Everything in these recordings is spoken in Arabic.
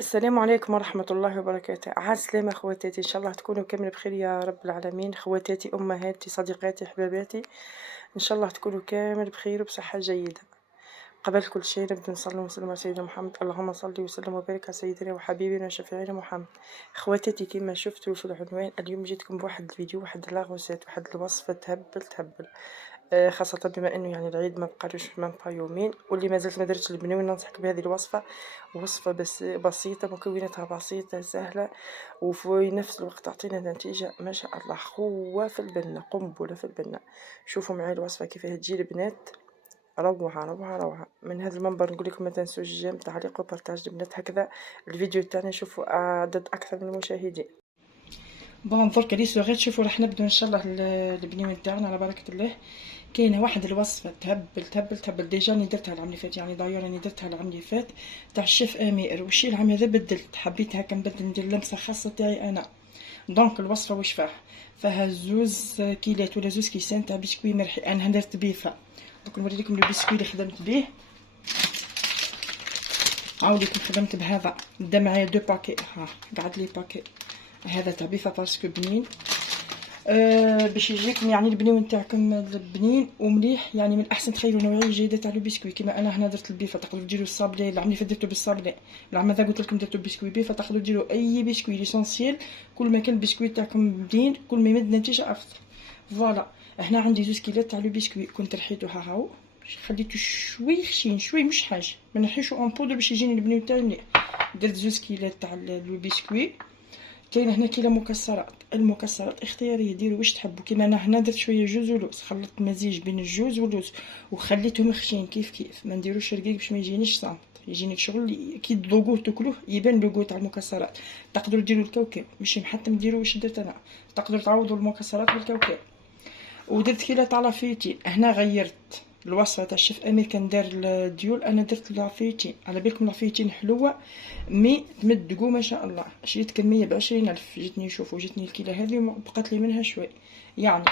السلام عليكم ورحمة الله وبركاته. عالسلامة خواتاتي، إن شاء الله تكونوا كامل بخير يا رب العالمين. خواتاتي، أمهاتي، صديقاتي، حباباتي، إن شاء الله تكونوا كامل بخير وبصحة جيدة. قبل كل شيء نبدأ نصلي ونسلم على سيدنا محمد. اللهم صل وسلم وبارك على سيدنا وحبيبنا وشفيعنا محمد. خواتاتي، كما شفتوا في العنوان، اليوم جيتكم بواحد الفيديو، واحد لاغوسات، واحد الوصفة تهبل تهبل. خاصة بما انه يعني العيد ما بقالوش مام با يومين، واللي مازالت ما درتش البنوي ننصحك بهذه الوصفة. وصفة بس بسيطة، مكوناتها بسيطة سهلة، وفي نفس الوقت تعطينا نتيجة ما شاء الله. خوة في البنة، قنبلة في البنة. شوفوا معي الوصفة كيفاه تجي البنات. روعة روعة روعة. من هذا المنبر نقول لكم ما تنسوش الجيم، تعليق وبارتاج البنات. هكذا الفيديو تاعنا يشوفوا عدد اكثر من المشاهدين. بون درك لي صغير، تشوفوا راح نبدو ان شاء الله البنيوين تاعنا على بركة الله. كاينه واحد الوصفه تهبل تهبل تهبل. ديجا راني درتها العام اللي فات، يعني دايور راني درتها العام اللي فات، تاع الشيف امير. وشي العام هذا بدلت، حبيت هكا نبدل، ندير لمسه خاصه تاعي انا. دونك الوصفه واش فيها زوز كيلات ولا زوز كيسان تاع بسكوي مرحي. انا درت بيفا. دوك نوري لكم البسكوي اللي خدمت به. عاوديكم خدمت بهذا، بدا معايا دو باكي، ها قعد لي باكي هذا تاع بيفا باسكو بنين. باش يجيكم يعني البنين نتاعكم بنين ومليح، يعني من الاحسن تخيلوا نوعيه جيده تاع البسكوي. كيما انا هنا درت البيفا، تقدروا ديروا الصابلي، العام اللي فات درتو بالصابلي، العام هذا قلت لكم درتو بسكوي بيفا. تقدروا ديروا اي بسكوي، ليسونسيال كل ما كان البسكوي تاعكم بنين كل ما يمد نتيجه افضل. فوالا، هنا عندي زوج كيلات تاع البسكوي، كنت رحيتو هاهو، خليته شوي خشين شوي، مش حاجه ما نحيشو اون بودر باش يجيني البنين تاعي مليح. درت زوج كيلات تاع البسكوي. كاينه هنا كيلو مكسرات. المكسرات اختياريه، ديروا واش تحبوا. كيما انا هنا درت شويه جوز ولوز، خلطت مزيج بين الجوز واللوز وخليتهم خشين كيف كيف. ما نديروش رقيق باش ما يجينيش صامت، يجيني شغل كي تذوقوه تاكلوه يبان لوغو تاع المكسرات. تقدروا ديروا الكاوكاو ماشي محتم، ديروا واش درت انا، تقدروا تعوضوا المكسرات بالكاوكاو. ودرت كيلو تاع لافيتين. هنا غيرت الوصفه تاع الشيف امير، كان دار الديول، انا درت لافيتين. على بالكم لافيتين حلوه مي تمدقوا ما شاء الله. شريت كميه ب20,000، جتني شوفوا جتني الكيله هذه وبقات لي منها شوي يعني.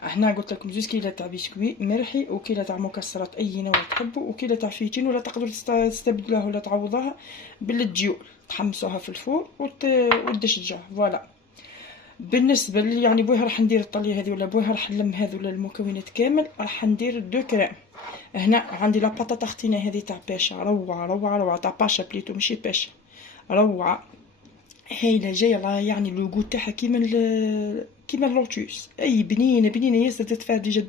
هنا قلت لكم زوج كيلو تاع بسكوي مرحي، وكيلو تاع مكسرات اي نوع تحبوا، وكيلو تاع فيتين، ولا تقدروا تستبدلوها ولا تعوضوها بالديول، تحمصوها في الفور وتدشجوها. فوالا. بالنسبه لي يعني بوها راح ندير الطليه هذه، ولا بوها راح نلم هذو المكونات كامل، راح ندير 2 كريم. هنا عندي لا باطا تختينه هذه تاع باشا، روعه روعه روعه، تاع باشا بليتو ماشي باشا، روعه هايله جايه يعني اللوغو تاعها كيما اللوتوس، اي بنينه بنينه ياسر. درت فيها ديجا،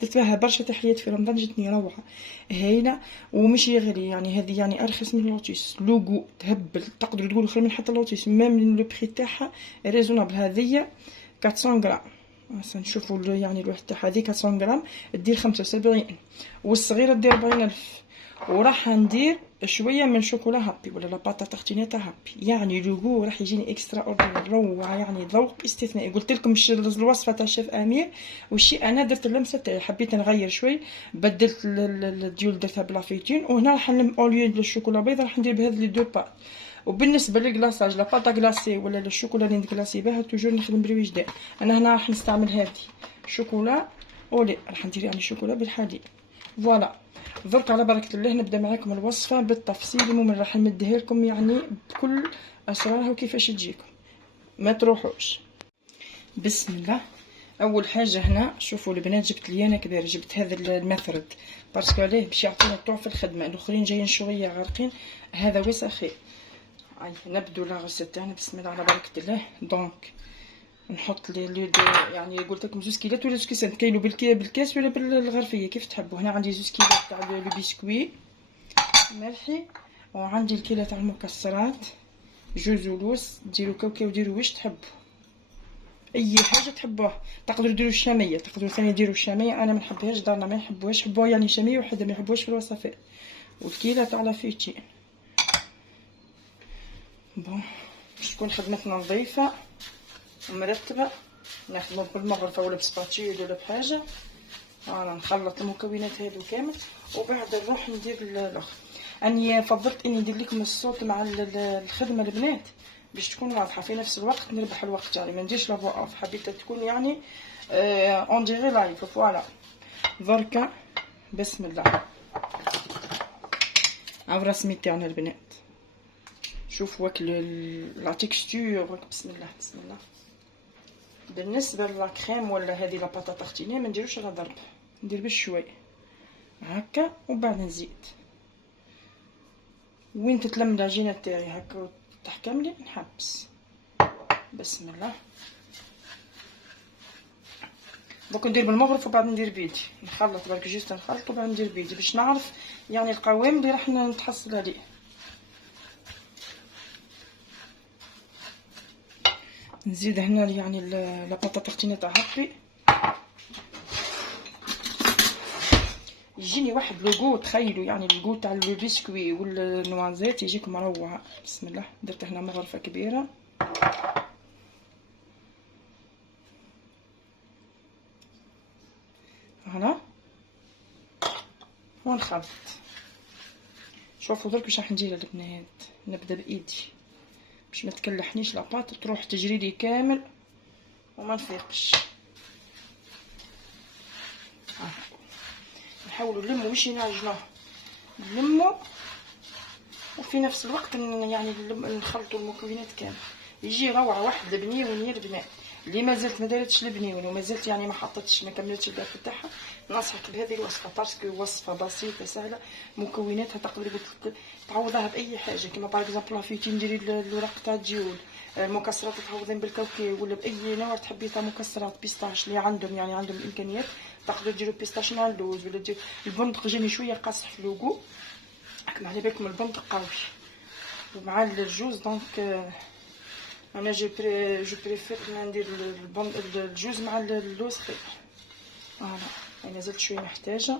درت فيها برشا تحليات في رمضان، جتني روعه هايله ومشي غالي. يعني هذه يعني ارخص من اللوتوس، لوغو تهبل، تقدروا تقولوا خير من حتى اللوتوس، ميم لو بري تاعها ريزونابل. هذه 400 غرام، نشوفوا يعني الواحد تاعها هذه 400 غرام دير 75، والصغيره دير 40,000. وراح ندير شويه من شوكولا هابي ولا لاباطا تارتينيتا هابي، يعني لوغو راح يجيني اكسترا اوردينير، روعه يعني ذوق استثنائي. قلت لكم الوصفه تاع الشيف امير، وشي انا درت اللمسه تاعي، حبيت نغير شوي، بدلت الديول درتها بلافيتين. وهنا راح نلم اوليو الشوكولا بيضاء، راح ندير بهذه لي دو بات. وبالنسبه للكلاصاج، لاباطا كلاسي ولا الشوكولا اللي نكلاسي بها توجور نخدم بالوجدان. انا هنا راح نستعمل هذه شوكولا اولي، راح ندير يعني شوكولا بالحليب. فوالا. درك على بركه الله نبدا معاكم الوصفه بالتفصيل. المهم راح نمدها لكم يعني بكل اسرارها وكيفاش تجيكم، ما تروحوش. بسم الله. اول حاجه هنا شوفوا البنات، جبت لي انا كبير، جبت هذا المثرد باسكو عليه باش يعطينا الطوع في الخدمه، الاخرين جايين شويه غارقين، هذا وسخي. نبدو لا غسل تاعنا. بسم الله على بركه الله. دونك نحط لي يعني قلت لكم زوج كيلات ولا زوج كيسان، كايلو بالكاس ولا بالغرفيه كيف تحبوا. هنا عندي زوج كيلات تاع لو بسكوي مرحي، وعندي الكيلو تاع المكسرات، جوز ولوز، ديروا كاوكاو، ديروا واش تحبوا، اي حاجه تحبوها. تقدروا ديروا الشاميه، تقدروا ثاني ديروا الشاميه، انا ما نحبهاش، دارنا ما يحبوهاش، حبوها يعني شاميه وحده ما يحبوهاش في الوصفات. والكيلو تاع لافيتين. بون باش تكون خدمتنا نظيفه ومرتبه، نخدمو بالمغرفه ولا بسباتيل ولا بحاجه. انا نخلط المكونات هذو كامل وبعد نروح ندير الاخر. اني فضلت اني ندير لكم الصوت مع الخدمه البنات باش تكون واضحه في نفس الوقت، نربح الوقت يعني ما نديرش لا فوا اوف، حبيت تكون يعني اون ديغي لايف. فوالا. دركا بسم الله. عاو رسمي تاعنا البنات. شوف واك لا تكستور، بسم الله بسم الله. بالنسبه للا كريم ولا هذه لا باطا تارتيني ما نديروش على ضرب، ندير بشوي هكا وبعد نزيد. وين تتلم العجينه تاعي هكا تحكم لي نحبس. بسم الله. دوك ندير بالمغرف وبعد ندير بيدي، نخلط برك جوست نخلط وبعد ندير بيدي باش نعرف يعني القوام اللي راح نتحصل عليه. نزيد هنا يعني لاباطا تارتيني تاع هابي، يجيني واحد لوغو. تخيلوا يعني اللوغو تاع البسكوي والنوازيت يجيك مروعه. بسم الله. درت هنا مغرفه كبيره هنا ونخلط. شوفوا درك واش راح ندير البنات. نبدا بايدي باش ما تكلحنيش لاباط تروح تجري لي كامل وما نفيقش. نحاولوا نلموا ماشي نعجنوه، نلموا وفي نفس الوقت يعني نخلطوا المكونات كامل يجي روعه. واحد البنيون يا البنات اللي مازالت ما دارتش البنيون ومازالت يعني ما حطتش ما كملتش الداخل تاعها، ننصحك بهذه الوصفه باسكو وصفه بسيطه سهله، مكوناتها تقدري تعوضها باي حاجه كيما باغ اكزومبل فيتي نديري الورق تاع الديول، المكسرات تعوضين بالكاوكاو ولا باي نوع تحبي تاع مكسرات بيستاش اللي عندهم يعني عندهم الامكانيات. تقدروا ديروا بيستاش مع اللوز ولا ديروا البندق. جاني شويه قاصح في اللوغو راكم على بالكم البندق قوي ومع الجوز دونك انا جو بريفير ندير الجوز مع اللوز خير. فوالا انا زلت شويه محتاجه.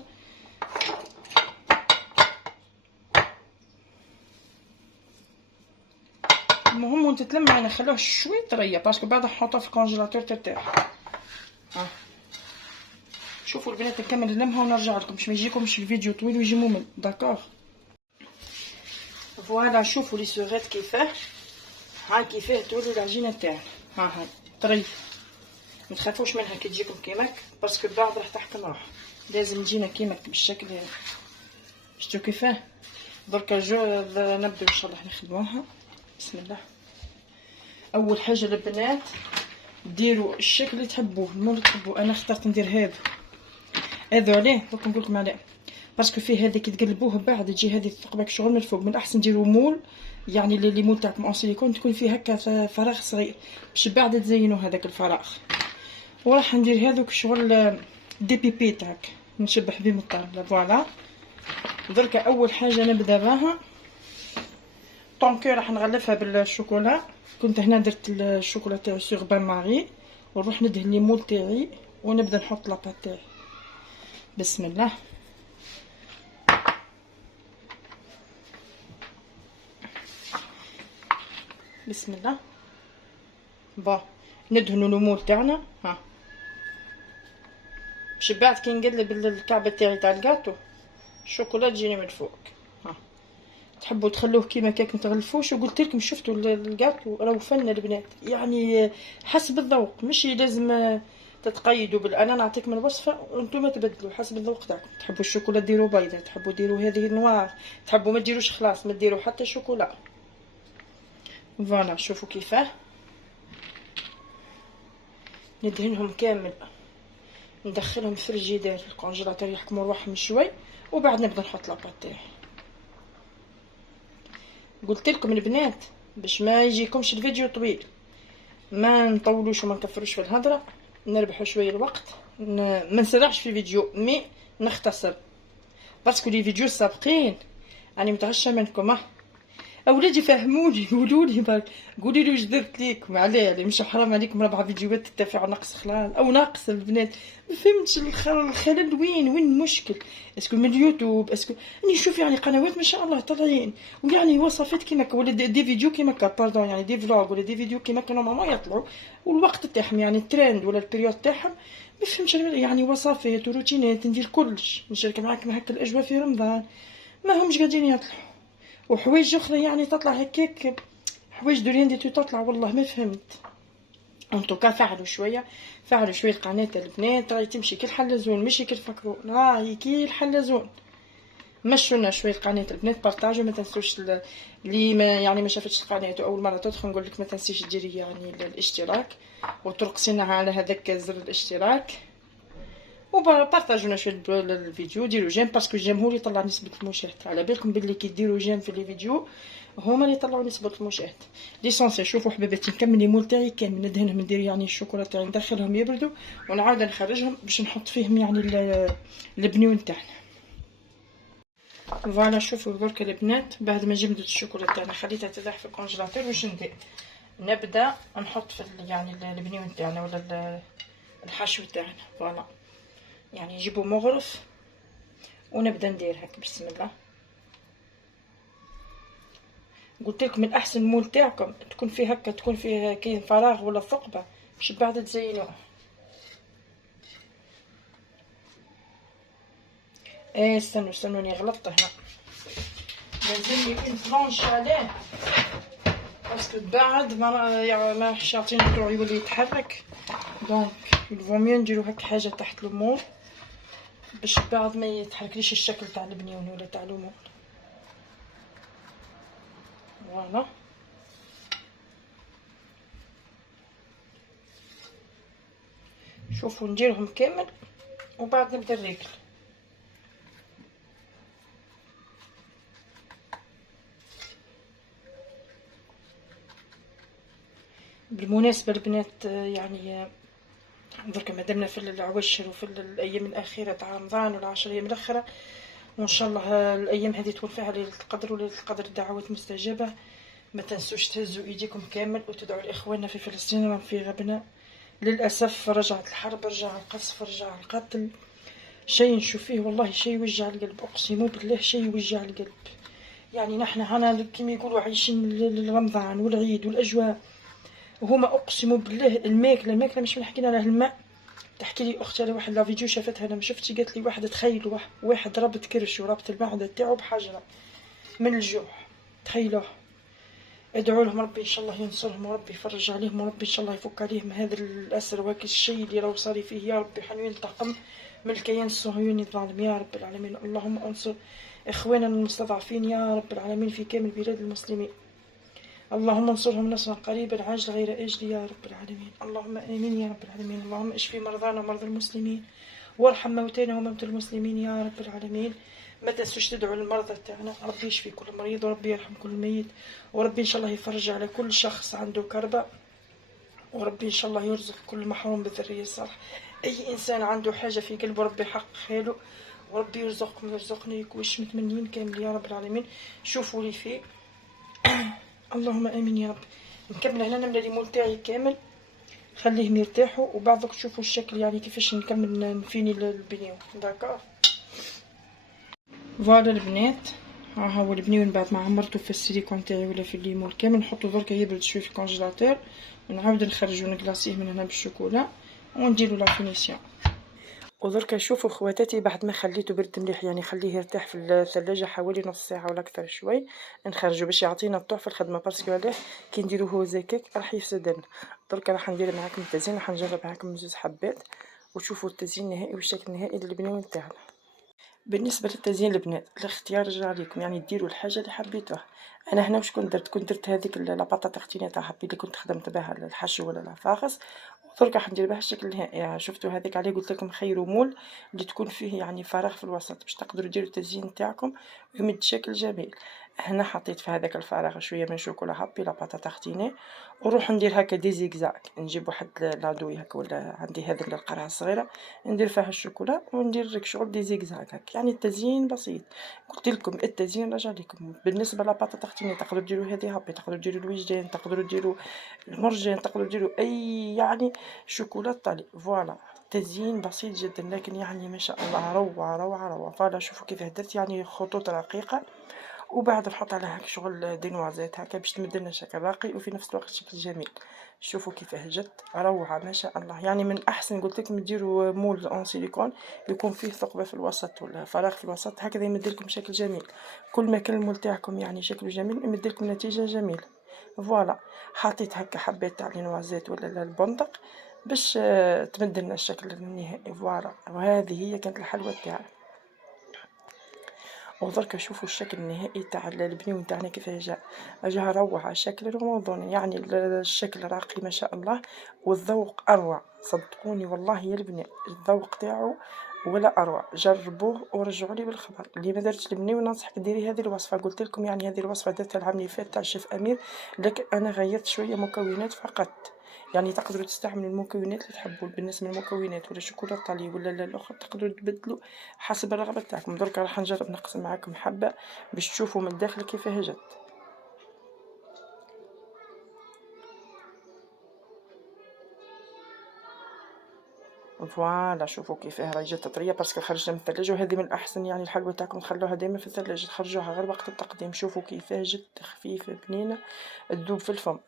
المهم وانت تلمع انا خلوه شويه طريه باسكو بعد نحطها في الكونجيلاتور ترتاح. شوفوا البنات نكمل نلمها ونرجع لكم باش ما يجيكمش الفيديو طويل ويجي ممل. داكوغ. فوالا شوفوا لي سوغيت كيفاه. ها كيفاه تولي العجينه تاعنا. هاي طري ما تخافوش منها كي تجيكم كيماك باسكو بعد راح تحكم روح. لازم تجينا كيماك بالشكل هذا. شفتوا كيفاه. درك نبداو ان شاء الله نخدموها. بسم الله. اول حاجه البنات ديروا الشكل اللي تحبوه المول اللي تحبوه. انا اخترت ندير هذا عليه دوك نقول لكم عليه باسكو فيه هذه كي تقلبوه بعد تجي هذه ثقبك شغل من الفوق. من الاحسن ديروا مول يعني اللي مول تاعكم اون سيليكون تكون فيه هكا فراغ صغير باش بعد تزينوا هذاك الفراغ. وراح ندير هذوك شغل دي بيبي تاعك نشبح بهم الطاوله. فوالا درك اول حاجه نبدا بها طونكو راح نغلفها بالشوكولا. كنت هنا درت الشوكولا تاعي سيغ بان ماري ونروح ندهن لي مول تاعي ونبدا نحط لاباط تاعي. بسم الله. بسم الله. با ندهنوا المول تاعنا. ها باش بعد كي نقلب الكعبه تاعي تاع الكاطو الشوكولا تجيني من الفوق. ها تحبوا تخلوه كيما كيك متغلفوش. وقلت لكم شفتوا الكاطو راهو فن البنات يعني حسب الذوق ماشي لازم تتقيدوا انا نعطيكم الوصفه وانتم تبدلوا حسب الذوق تاعكم. تحبوا الشوكولا ديروا بيضه، تحبوا ديروا هذه نوار، تحبوا ما ديروش خلاص ما ديروا حتى شوكولا. فوالا شوفوا كيفاه ندهنهم كامل ندخلهم في الفريجيدير الكونجيلاتور يحكموا رواحهم شوي وبعد نبدا نحط لاباط تاعي. قلت لكم البنات باش ما يجيكمش الفيديو طويل ما نطولوش وما نكفروش في الهضره نربحوا شويه الوقت ما نسرعش في الفيديو مي نختصر باسكو لي فيديو سابقين راني متعشى منكم. اولادي فهموني قولوا لي برك قولي لي واش درت ليكم علاه مش حرام عليكم 4 فيديوهات تتفاعل ناقص خلال او ناقص البنات ما فهمتش الخلل وين المشكل. اسكو من اليوتيوب اسكو اني نشوف يعني قنوات ما شاء الله طالعين ويعني وصفات كيما ولا دي فيديو كيما باردون يعني دي فلوغ ولا دي فيديو كيما نورمالمون يطلعوا والوقت تاعهم يعني الترند ولا البريود تاعهم ما فهمتش يعني وصفات وروتينات ندير كلش نشارك معاكم هكا الاجواء في رمضان ما همش قاعدين يطلعوا وحوايج اخرى يعني تطلع هكاك حوايج دوريان دي تطلع والله ما فهمت. انتوكا فعلوا شويه القناه البنات راهي تمشي كي الحلزون ماشي كي تفكروا راهي كي الحلزون. مشونا شويه القناه البنات، بارطاجوا، ما تنسوش اللي ما يعني ما شافتش القناه واول مره تدخل، نقول لك ما تنسيش ديري يعني الاشتراك وترقصينا على هذاك زر الاشتراك، وبارطاجونا شويه الفيديو، ديروا جيم باسكو الجيم هو اللي يطلع نسبه المشاهد. على بالكم باللي كي ديروا جيم في لي فيديو هما اللي يطلعوا نسبه المشاهد. ليسونسي شوفوا حبيباتي، نكمل لي مول تاعي كامل، ندهنهم، ندير يعني الشوكولا تاعي، ندخلهم يبردوا ونعاود نخرجهم باش نحط فيهم يعني البنيون تاعنا. فوالا شوفوا درك البنات، بعد ما جمدت الشوكولا تاعنا خليتها تريح في الكونجيلاتور، واش ندير؟ نبدا نحط في يعني البنيون تاعنا ولا الحشو تاعنا. فوالا يعني نجيبو مغرف ونبدا ندير هكا بسم الله. قلت لكم الاحسن مول تاعكم تكون فيه هكا، تكون فيه كاين فراغ ولا ثقبه باش بعد تزينوه. ايه استنوني غلطت هنا، لازمني اون بلونش عليه باسكو بعد ما الشاطين تاعو يولي يتحرك، دونك الفو ميو نديرو هكا حاجه تحت المول باش بعد ما يتحركليش الشكل تاع البنيون ولا تاع المول. فوالا شوفوا نديرهم كامل وبعد نبدا الريكل. بالمناسبه البنات يعني درك مادامنا في العواشر وفي الايام الاخيره تاع رمضان والعشر ايام الاخره، وان شاء الله الايام هذه تكون فيها ليله القدر، وليله القدر دعوات مستجابه. ما تنسوش تهزوا ايديكم كامل وتدعوا لاخواننا في فلسطين ومن في غبنا. للاسف رجعت الحرب، رجع القصف، رجع القتل، شيء نشوف فيه والله شيء يوجع القلب، اقسم بالله شيء يوجع القلب. يعني نحن هنا كما يقولوا عايشين رمضان والعيد والاجواء، وهما اقسم بالله الماكله مش حكينا على الماء. تحكي لي اختي على واحد لا فيديو شافتها انا ما شفتش، قالت لي واحد تخيلوا واحد رابط كرش ورابط المعده تاعو بحجره من الجوع، تخيلوه. ادعوا لهم ربي ان شاء الله ينصرهم وربي يفرج عليهم وربي ان شاء الله يفك عليهم هذا الاسر وهاك الشيء اللي راهو صار فيه. يا ربي حنو ينتقم من الكيان الصهيوني الظالم يا رب العالمين. اللهم انصر اخواننا المستضعفين يا رب العالمين في كامل بلاد المسلمين. اللهم انصرهم نصرا قريبا عاجل غير اجل يا رب العالمين. اللهم امين يا رب العالمين. اللهم اشفي مرضانا ومرضى المسلمين وارحم موتانا وموتى المسلمين يا رب العالمين. ما تنسوش تدعوا للمرضى تاعنا، ربي يشفي كل مريض وربي يرحم كل ميت، وربي ان شاء الله يفرج على كل شخص عنده كربة، وربي ان شاء الله يرزق كل محروم بالذرية الصالحة. اي انسان عنده حاجة في قلبه ربي يحقق له، وربي يرزقكم ويرزقني وش متمنين كامل يا رب العالمين. شوفوا لي فيه اللهم امين يا رب. نكمل هنا نملى ليمون تاعي كامل، خليهم يرتاحوا وبعضك تشوفوا الشكل يعني كيفاش نكمل نفيني البنيو. داكور فوالا البنات، ها هو البنيون بعد ما عمرته في السيليكون تاعي ولا في الليمون كامل نحطو دركا يبرد شويه في الكونجيلاتور، ونعاود نخرجو نكلاصيه من هنا بالشوكولا ونديرو لا فينيسيون. ودركا شوفوا خواتاتي بعد ما خليته برد مليح يعني خليه يرتاح في الثلاجه حوالي نص ساعه ولا اكثر شوي، نخرجو باش يعطينا الطوع في الخدمه باسكو علاه كي نديروه هو زكاك راح يفسد لنا. دركا راح ندير معاكم التزيين، راح نجرب معاكم زوج حبات وتشوفوا التزيين النهائي والشكل النهائي للبنيون تاعنا. بالنسبه للتزيين البنات الاختيار رجع عليكم، يعني ديروا الحاجه اللي حبيتوها. انا هنا واش كنت درت هذيك لاباطاط اختيني تاع حبي اللي كنت خدمت بها الحشو ولا الفاخس، درك راح ندير بها الشكل النهائي. شفتوا هذيك عليه قلت لكم خيروا مول اللي تكون فيه يعني فراغ في الوسط باش تقدروا ديروا التزيين تاعكم ويمد شكل جميل. هنا حطيت في هذاك الفراغ شويه من شوكولا هابي لاباطاط اختيني، ونروح ندير هكا دي زيكزاك، نجيب واحد لادوي هكا ولا عندي هذيك القرعه الصغيره ندير فيها الشوكولا وندير شغل دي زيكزاك هكا، يعني التزيين بسيط. قلت لكم التزيين رجع لكم. بالنسبه لاباطاط اختيني تقدروا ديروا هذه هابي، تقدروا ديروا الوجدان، تقدروا ديروا المرجان، تقدروا ديروا اي يعني شوكولا طالي. فوالا تزيين بسيط جدا لكن يعني ما شاء الله روعه روعه روعه. فوالا شوفوا كيف درت يعني خطوط رقيقه، وبعد نحط عليها هكا شغل دينوازيت هكا باش تمد لنا شكل راقي وفي نفس الوقت شكل جميل. شوفوا كيفاه جت روعه ما شاء الله. يعني من احسن قلت لكم ديروا مول اون سيليكون يكون فيه ثقبه في الوسط ولا فراغ في الوسط، هكذا يمد لكم شكل جميل. كل ما كان المول تاعكم يعني شكله جميل يمد لكم نتيجه جميله. فوالا حطيت هكا حبات تاع لينوازيت ولا البندق باش تمد لنا الشكل النهائي. فوالا وهذه هي كانت الحلوه تاعي. ودركا شوفوا الشكل النهائي تاع البنيون تاعنا كيفاه جا روعة، شكل رمضاني يعني الشكل راقي ما شاء الله، والذوق أروع، صدقوني والله يا البنات الذوق تاعو ولا أروع، جربوه ورجعوا لي بالخبر. اللي ما درتش البنيون ننصحك ديري هذه الوصفة، قلت لكم يعني هذه الوصفة درتها العام اللي فات تاع الشيف أمير، لكن أنا غيرت شوية مكونات فقط. يعني تقدروا تستعملوا المكونات اللي تحبوا، بالنسبة للمكونات ولا شوكولاتة طالي ولا الأخر تقدروا تبدلوا حسب الرغبة تاعكم. دركا راح نجرب نقسم معاكم حبة باش تشوفوا من الداخل كيفاه جات. فوالا شوفوا كيفاه راهي جات طريه باسكو خرجتها من الثلاجه، وهذه من الاحسن يعني الحلوى تاعكم تخلوها ديما في الثلاجه، تخرجوها غير وقت التقديم. شوفوا كيفاه جات خفيفه بنينه تذوب في الفم.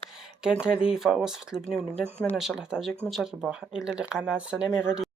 كانت هذه وصفه البنين والبنات، نتمنى ان شاء الله تعجبكم، نجربوها. الى اللقاء، مع السلامه يا غالي.